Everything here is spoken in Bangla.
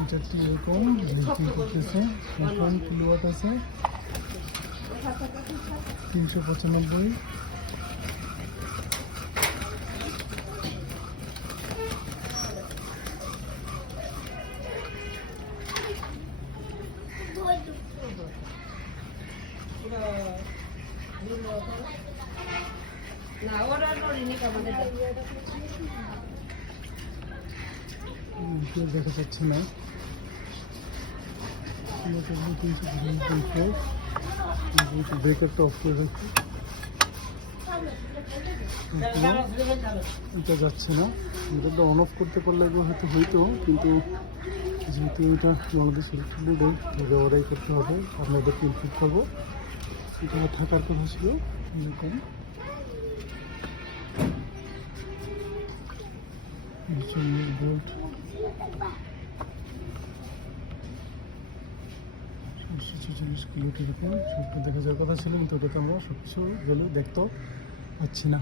মিটারটি এরকম ব্লিঙ্কিং করতেছে। এখন কিলোওয়াট আছে 395। দেখা যাচ্ছে না। ব্রেকারটা অফ করে রাখি, এটা যাচ্ছে না। এটা অন অফ করতে পারলে এগুলো হয়তো হইতো, কিন্তু যেহেতু এটা বাংলাদেশ ইলেকট্রিক বোর্ডে ব্যবহারই করতে হবে, আপনাদেরকে ইনফর্ম করবো। এখানে থাকার কথা ছিল এরকম বোর্ড, 46 কিলোটির উপর সবটা দেখা যাওয়ার কথা ছিল, কিন্তু ওটাতে আমরা সবকিছু গেলে দেখতেও পাচ্ছি না।